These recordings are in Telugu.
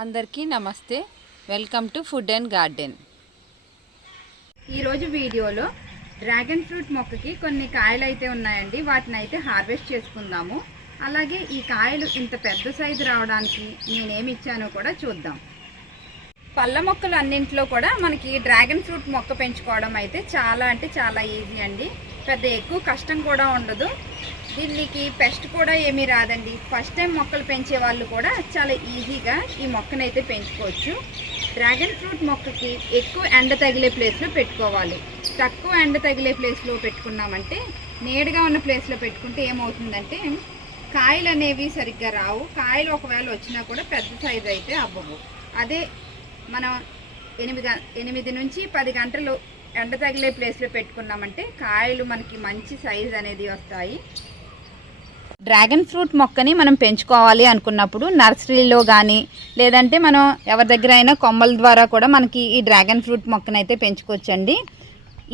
అందరికీ నమస్తే. Welcome to food and garden. ఈరోజు వీడియోలో డ్రాగన్ ఫ్రూట్ మొక్కకి కొన్ని కాయలు అయితే ఉన్నాయండి. వాటిని అయితే హార్వెస్ట్ చేసుకుందాము. అలాగే ఈ కాయలు ఇంత పెద్ద సైజు రావడానికి నేనేమి ఇచ్చానో కూడా చూద్దాం. పళ్ళ మొక్కలు అన్నింటిలో కూడా మనకి డ్రాగన్ ఫ్రూట్ మొక్క పెంచుకోవడం అయితే చాలా ఈజీ అండి. పెద్ద ఎక్కువ కష్టం కూడా ఉండదు. దీనికి పెస్ట్ కూడా ఏమీ రాదండి. ఫస్ట్ టైం మొక్కలు పెంచే వాళ్ళు కూడా చాలా ఈజీగా ఈ మొక్కనైతే పెంచుకోవచ్చు. డ్రాగన్ ఫ్రూట్ మొక్కకి ఎక్కువ ఎండ తగిలే ప్లేస్లో పెట్టుకోవాలి. తక్కువ ఎండ తగిలే ప్లేస్లో పెట్టుకున్నామంటే, నీడగా ఉన్న ప్లేస్లో పెట్టుకుంటే ఏమవుతుందంటే కాయలు అనేవి సరిగ్గా రావు. కాయలు ఒకవేళ వచ్చినా కూడా పెద్ద సైజు అయితే అవ్వవు. అదే మనం 8 నుంచి 10 గంటలు ఎండ తగిలే ప్లేస్లో పెట్టుకున్నామంటే కాయలు మనకి మంచి సైజు అనేది వస్తాయి. డ్రాగన్ ఫ్రూట్ మొక్కని మనం పెంచుకోవాలి అనుకున్నప్పుడు నర్సరీలో కానీ లేదంటే మనం ఎవరి దగ్గర అయినా కొమ్మల ద్వారా కూడా మనకి ఈ డ్రాగన్ ఫ్రూట్ మొక్కనైతే పెంచుకోవచ్చండి.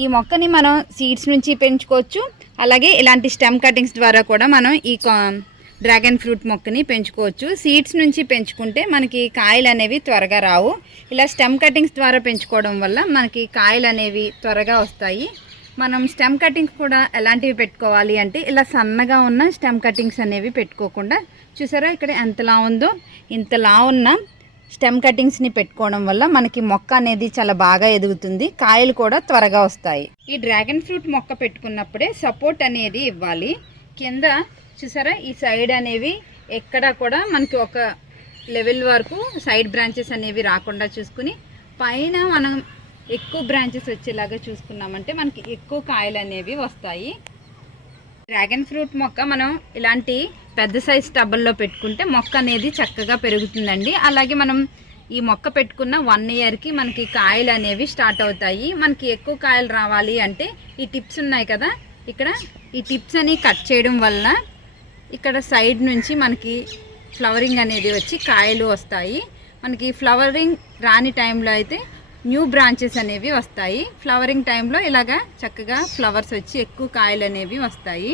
ఈ మొక్కని మనం సీడ్స్ నుంచి పెంచుకోవచ్చు. అలాగే ఇలాంటి స్టెమ్ కటింగ్స్ ద్వారా కూడా మనం ఈ డ్రాగన్ ఫ్రూట్ మొక్కని పెంచుకోవచ్చు. సీడ్స్ నుంచి పెంచుకుంటే మనకి కాయలు అనేవి త్వరగా రావు. ఇలా స్టెమ్ కటింగ్స్ ద్వారా పెంచుకోవడం వల్ల మనకి కాయలు అనేవి త్వరగా వస్తాయి. మనం స్టెమ్ కటింగ్స్ కూడా ఎలాంటివి పెట్టుకోవాలి అంటే, ఇలా సన్నగా ఉన్న స్టెమ్ కటింగ్స్ అనేవి పెట్టుకోకుండా, చూసారా ఇక్కడ ఎంతలా ఉందో, ఇంతలా ఉన్న స్టెమ్ కటింగ్స్ని పెట్టుకోవడం వల్ల మనకి మొక్క అనేది చాలా బాగా ఎదుగుతుంది. కాయలు కూడా త్వరగా వస్తాయి. ఈ డ్రాగన్ ఫ్రూట్ మొక్క పెట్టుకున్నప్పుడే సపోర్ట్ అనేది ఇవ్వాలి. కింద చూసారా ఈ సైడ్ అనేవి ఎక్కడ కూడా మనకి ఒక లెవెల్ వరకు సైడ్ బ్రాంచెస్ అనేవి రాకుండా చూసుకుని, పైన మనం ఎక్కువ బ్రాంచెస్ వచ్చేలాగా చూసుకున్నామంటే మనకి ఎక్కువ కాయలు అనేవి వస్తాయి. డ్రాగన్ ఫ్రూట్ మొక్క మనం ఇలాంటి పెద్ద సైజ్ టబ్బల్లో పెట్టుకుంటే మొక్క అనేది చక్కగా పెరుగుతుందండి. అలాగే మనం ఈ మొక్క పెట్టుకున్న 1 ఇయర్కి మనకి కాయలు అనేవి స్టార్ట్ అవుతాయి. మనకి ఎక్కువ కాయలు రావాలి అంటే ఈ టిప్స్ ఉన్నాయి కదా, ఇక్కడ ఈ టిప్స్ అని కట్ చేయడం వల్ల ఇక్కడ సైడ్ నుంచి మనకి ఫ్లవరింగ్ అనేది వచ్చి కాయలు వస్తాయి. మనకి ఫ్లవరింగ్ రాని టైంలో అయితే న్యూ బ్రాంచెస్ అనేవి వస్తాయి. ఫ్లవరింగ్ టైంలో ఇలాగా చక్కగా ఫ్లవర్స్ వచ్చి ఎక్కువ కాయలు అనేవి వస్తాయి.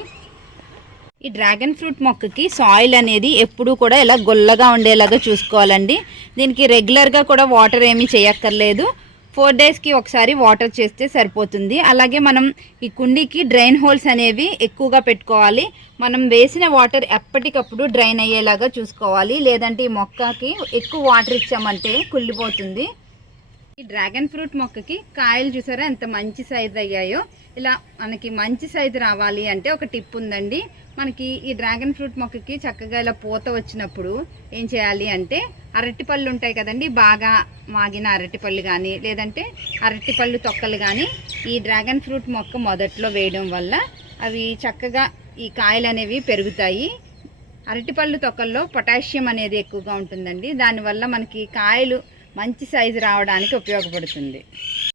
ఈ డ్రాగన్ ఫ్రూట్ మొక్కకి సాయిల్ అనేది ఎప్పుడూ కూడా ఇలా గొల్లగా ఉండేలాగా చూసుకోవాలండి. దీనికి రెగ్యులర్గా కూడా వాటర్ ఏమీ చేయక్కర్లేదు. 4 డేస్కి ఒకసారి వాటర్ చేస్తే సరిపోతుంది. అలాగే మనం ఈ కుండీకి డ్రైన్ హోల్స్ అనేవి ఎక్కువగా పెట్టుకోవాలి. మనం వేసిన వాటర్ ఎప్పటికప్పుడు డ్రైన్ అయ్యేలాగా చూసుకోవాలి. లేదంటే ఈ మొక్కకి ఎక్కువ వాటర్ ఇచ్చామంటే కుళ్ళిపోతుంది. ఈ డ్రాగన్ ఫ్రూట్ మొక్కకి కాయలు చూసారా ఎంత మంచి సైజు అయ్యాయో. ఇలా మనకి మంచి సైజు రావాలి అంటే ఒక టిప్ ఉందండి. మనకి ఈ డ్రాగన్ ఫ్రూట్ మొక్కకి చక్కగా ఇలా పూత వచ్చినప్పుడు ఏం చేయాలి అంటే, అరటిపళ్ళు ఉంటాయి కదండి, బాగా మాగిన అరటిపళ్ళు కానీ లేదంటే అరటిపళ్ళు తొక్కలు కానీ ఈ డ్రాగన్ ఫ్రూట్ మొక్క మొదట్లో వేయడం వల్ల అవి చక్కగా ఈ కాయలు అనేవి పెరుగుతాయి. అరటిపళ్ళు తొక్కల్లో పొటాషియం అనేది ఎక్కువగా ఉంటుందండి. దానివల్ల మనకి కాయలు మంచి సైజు రావడానికి ఉపయోగపడుతుంది.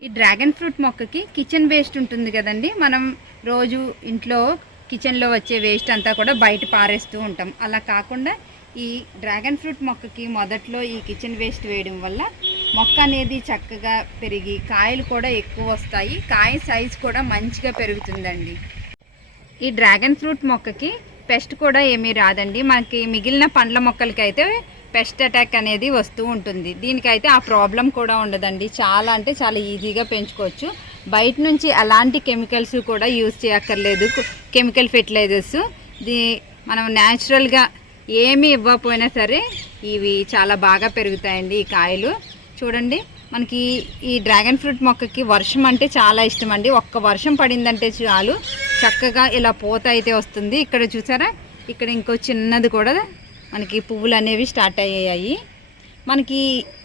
ఈ డ్రాగన్ ఫ్రూట్ మొక్కకి కిచెన్ వేస్ట్ ఉంటుంది కదండి, మనం రోజు ఇంట్లో కిచెన్లో వచ్చే వేస్ట్ అంతా కూడా బయట పారేస్తూ ఉంటాం. అలా కాకుండా ఈ డ్రాగన్ ఫ్రూట్ మొక్కకి మొదట్లో ఈ కిచెన్ వేస్ట్ వేయడం వల్ల మొక్క అనేది చక్కగా పెరిగి కాయలు కూడా ఎక్కువ వస్తాయి. కాయ సైజు కూడా మంచిగా పెరుగుతుందండి. ఈ డ్రాగన్ ఫ్రూట్ మొక్కకి పెస్ట్ కూడా ఏమీ రాదండి. మనకి మిగిలిన పండ్ల మొక్కలకి అయితే పెస్ట్ అటాక్ అనేది వస్తూ ఉంటుంది. దీనికైతే ఆ ప్రాబ్లం కూడా ఉండదండి. చాలా ఈజీగా పెంచుకోవచ్చు. బయట నుంచి అలాంటి కెమికల్స్ కూడా యూజ్ చేయక్కర్లేదు, కెమికల్ ఫెర్టిలైజర్స్. మనం న్యాచురల్గా ఏమీ ఇవ్వకపోయినా సరే ఇవి చాలా బాగా పెరుగుతాయండి. ఈ కాయలు చూడండి, మనకి ఈ డ్రాగన్ ఫ్రూట్ మొక్కకి వర్షం అంటే చాలా ఇష్టం అండి. ఒక్క వర్షం పడిందంటే చాలు చక్కగా ఇలా పూత అయితే వస్తుంది. ఇక్కడ చూసారా, ఇక్కడ ఇంకో చిన్నది కూడా మనకి పువ్వులు అనేవి స్టార్ట్ అయ్యాయి. మనకి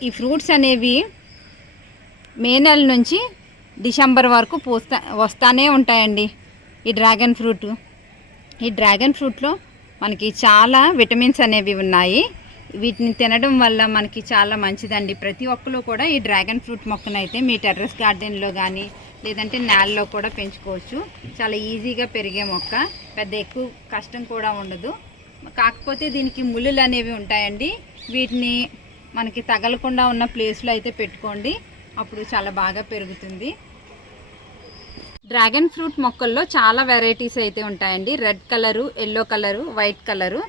ఈ ఫ్రూట్స్ అనేవి మే నెల నుంచి డిసెంబర్ వరకు వస్తానే ఉంటాయండి. ఈ డ్రాగన్ ఫ్రూట్లో మనకి చాలా విటమిన్స్ అనేవి ఉన్నాయి. వీటిని తినడం వల్ల మనకి చాలా మంచిదండి. ప్రతి ఒక్కరు కూడా ఈ డ్రాగన్ ఫ్రూట్ మొక్కనైతే మీ టెర్రస్ గార్డెన్లో కానీ లేదంటే నేలలో కూడా పెంచుకోవచ్చు. చాలా ఈజీగా పెరిగే మొక్క, పెద్ద ఎక్కువ కష్టం కూడా ఉండదు. కాకపోతే దీనికి ముళ్ళులు అనేవి ఉంటాయండి. వీటిని మనకి తగలకుండా ఉన్న ప్లేస్లో అయితే పెట్టుకోండి, అప్పుడు చాలా బాగా పెరుగుతుంది. డ్రాగన్ ఫ్రూట్ మొక్కల్లో చాలా వెరైటీస్ అయితే ఉంటాయండి. Red colour, yellow colour, white colour.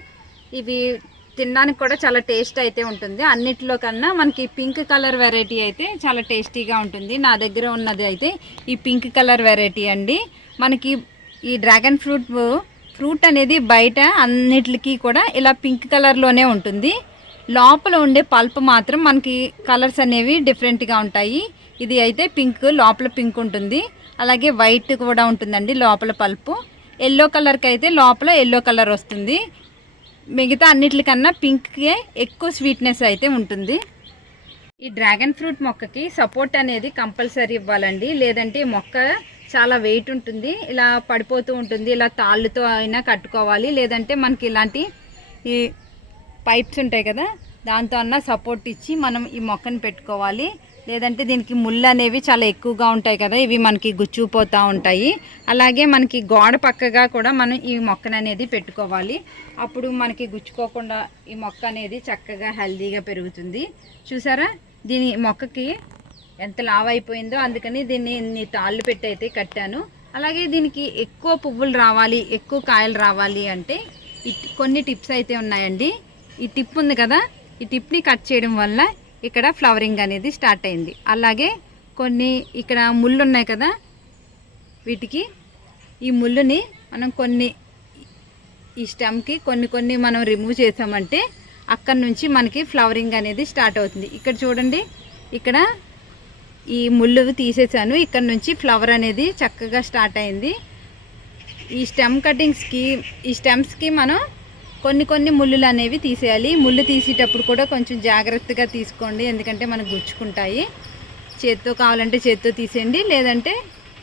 ఇవి తినడానికి కూడా చాలా టేస్ట్ అయితే ఉంటుంది. అన్నిటిలో కన్నా మనకి పింక్ కలర్ వెరైటీ అయితే చాలా టేస్టీగా ఉంటుంది. నా దగ్గర ఉన్నది అయితే ఈ పింక్ కలర్ వెరైటీ అండి. మనకి ఈ డ్రాగన్ ఫ్రూట్ అనేది బయట అన్నిటికీ కూడా ఇలా పింక్ కలర్లోనే ఉంటుంది. లోపల ఉండే పల్ప్ మాత్రం మనకి కలర్స్ అనేవి డిఫరెంట్గా ఉంటాయి. ఇది అయితే పింక్, లోపల పింక్ ఉంటుంది. అలాగే వైట్ కూడా ఉంటుందండి లోపల పల్పు. ఎల్లో కలర్కి అయితే లోపల ఎల్లో కలర్ వస్తుంది. మిగతా అన్నిటికన్నా పింక్కే ఎక్కువ స్వీట్నెస్ అయితే ఉంటుంది. ఈ డ్రాగన్ ఫ్రూట్ మొక్కకి సపోర్ట్ అనేది కంపల్సరీ ఇవ్వాలండి. లేదంటే మొక్క చాలా వెయిట్ ఉంటుంది, ఇలా పడిపోతూ ఉంటుంది. ఇలా తాళ్ళుతో అయినా కట్టుకోవాలి, లేదంటే మనకి ఇలాంటి ఈ పైప్స్ ఉంటాయి కదా, దాంతో అన్నా సపోర్ట్ ఇచ్చి మనం ఈ మొక్కను పెట్టుకోవాలి. లేదంటే దీనికి ముళ్ళు అనేవి చాలా ఎక్కువగా ఉంటాయి కదా, ఇవి మనకి గుచ్చుకుపోతూ ఉంటాయి. అలాగే మనకి గోడ పక్కగా కూడా మనం ఈ మొక్కను అనేది పెట్టుకోవాలి. అప్పుడు మనకి గుచ్చుకోకుండా ఈ మొక్క అనేది చక్కగా హెల్దీగా పెరుగుతుంది. చూసారా దీని మొక్కకి ఎంత లావు అయిపోయిందో, అందుకని దీన్ని ఇన్ని తాళ్ళు పెట్టి అయితే కట్టాను. అలాగే దీనికి ఎక్కువ పువ్వులు రావాలి, ఎక్కువ కాయలు రావాలి అంటే కొన్ని టిప్స్ అయితే ఉన్నాయండి. ఈ టిప్ ఉంది కదా, ఈ టిప్ని కట్ చేయడం వల్ల ఇక్కడ ఫ్లవరింగ్ అనేది స్టార్ట్ అయింది. అలాగే కొన్ని ఇక్కడ ముళ్ళు ఉన్నాయి కదా, వీటికి ఈ ముళ్ళుని మనం ఈ స్టెమ్కి కొన్ని మనం రిమూవ్ చేసామంటే అక్కడి నుంచి మనకి ఫ్లవరింగ్ అనేది స్టార్ట్ అవుతుంది. ఇక్కడ చూడండి, ఇక్కడ ఈ ముళ్ళు తీసేసాను, ఇక్కడ నుంచి ఫ్లవర్ అనేది చక్కగా స్టార్ట్ అయింది. ఈ స్టెమ్స్కి మనం కొన్ని ముళ్ళులు అనేవి తీసేయాలి. ముళ్ళు తీసేటప్పుడు కూడా కొంచెం జాగ్రత్తగా తీసుకోండి, ఎందుకంటే మనకు గుచ్చుకుంటాయి. చేత్తో కావాలంటే చేత్తో తీసేయండి, లేదంటే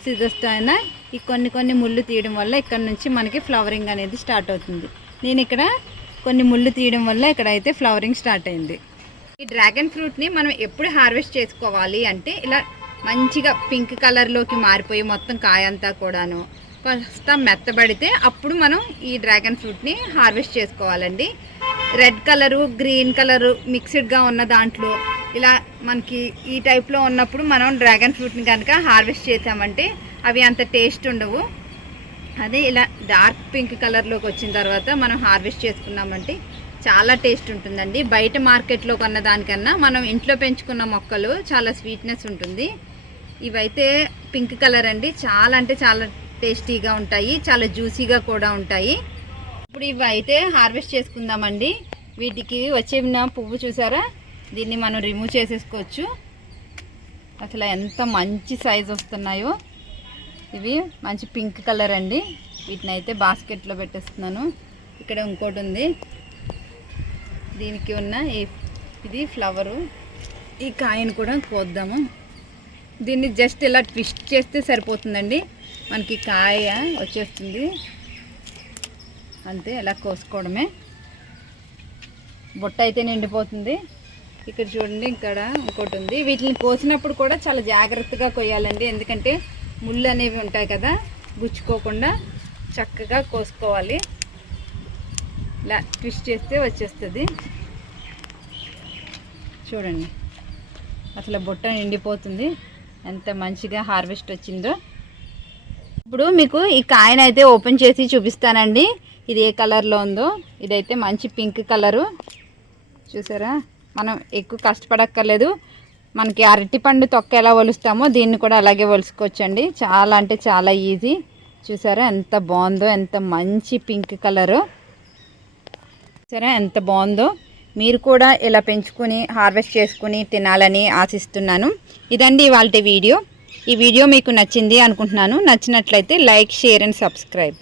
సిజర్స్తో అయినా. ఈ కొన్ని ముళ్ళు తీయడం వల్ల ఇక్కడ నుంచి మనకి ఫ్లవరింగ్ అనేది స్టార్ట్ అవుతుంది. నేను ఇక్కడ కొన్ని ముళ్ళు తీయడం వల్ల ఇక్కడ అయితే ఫ్లవరింగ్ స్టార్ట్ అయింది. ఈ డ్రాగన్ ఫ్రూట్ని మనం ఎప్పుడు హార్వెస్ట్ చేసుకోవాలి అంటే ఇలా మంచిగా పింక్ కలర్లోకి మారిపోయి మొత్తం కాయంతా కూడాను కాస్త మెత్తబడితే అప్పుడు మనం ఈ డ్రాగన్ ఫ్రూట్ని హార్వెస్ట్ చేసుకోవాలండి. రెడ్ కలరు, గ్రీన్ కలరు మిక్స్డ్గా ఉన్న దాంట్లో ఇలా మనకి ఈ టైప్లో ఉన్నప్పుడు మనం డ్రాగన్ ఫ్రూట్ని కనుక హార్వెస్ట్ చేసామంటే అవి అంత టేస్ట్ ఉండవు. అదే ఇలా డార్క్ పింక్ కలర్లోకి వచ్చిన తర్వాత మనం హార్వెస్ట్ చేసుకున్నామంటే చాలా టేస్ట్ ఉంటుందండి. బయట మార్కెట్లో కొన్న దానికన్నా మనం ఇంట్లో పెంచుకున్న మొక్కలు చాలా స్వీట్నెస్ ఉంటుంది. ఇవైతే పింక్ కలర్ అండి, చాలా అంటే చాలా టేస్టీగా ఉంటాయి, చాలా జ్యూసీగా కూడా ఉంటాయి. ఇప్పుడు ఇవి అయితే హార్వెస్ట్ చేసుకుందామండి. వీటికి వచ్చే పువ్వు చూసారా, దీన్ని మనం రిమూవ్ చేసేసుకోవచ్చు. అసలు ఎంత మంచి సైజు వస్తున్నాయో. ఇవి మంచి పింక్ కలర్ అండి. వీటిని అయితే బాస్కెట్లో పెట్టేస్తున్నాను. ఇక్కడ ఇంకోటి ఉంది, దీనికి ఉన్న ఇది ఫ్లవరు. ఈ కాయను కూడా కోద్దాము. దీన్ని జస్ట్ ఇలా ట్విస్ట్ చేస్తే సరిపోతుందండి, మనకి కాయ వచ్చేస్తుంది. అంతే, ఇలా కోసుకోవడమే. బుట్ట అయితే నిండిపోతుంది. ఇక్కడ చూడండి, ఇక్కడ ఇంకోటి ఉంది. వీటిని కోసినప్పుడు కూడా చాలా జాగ్రత్తగా కొయ్యాలండి, ఎందుకంటే ముళ్ళు అనేవి ఉంటాయి కదా, గుచ్చుకోకుండా చక్కగా కోసుకోవాలి. ఇలా ట్విస్ట్ చేస్తే వచ్చేస్తుంది. చూడండి, అసలు బుట్ట నిండిపోతుంది. ఎంత మంచిగా హార్వెస్ట్ వచ్చిందో. ఇప్పుడు మీకు ఈ కాయను అయితే ఓపెన్ చేసి చూపిస్తానండి. ఇది ఏ కలర్లో ఉందో. ఇదైతే మంచి పింక్ కలరు. చూసారా, మనం ఎక్కువ కష్టపడక్కర్లేదు. మనకి అరటిపండు తొక్క ఎలా ఒలుస్తామో దీన్ని కూడా అలాగే ఒలుసుకోవచ్చండి. చాలా అంటే చాలా ఈజీ. చూసారా ఎంత బాగుందో, ఎంత మంచి పింక్ కలరు. చూసారా ఎంత బాగుందో. మీరు కూడా ఇలా పెంచుకొని హార్వెస్ట్ చేసుకుని తినాలని ఆశిస్తున్నాను. ఇదండి ఇవాల్టి వీడియో. ఈ వీడియో మీకు నచ్చింది అనుకుంటున్నాను. నచ్చినట్లయితే లైక్, షేర్ అండ్ సబ్స్క్రైబ్.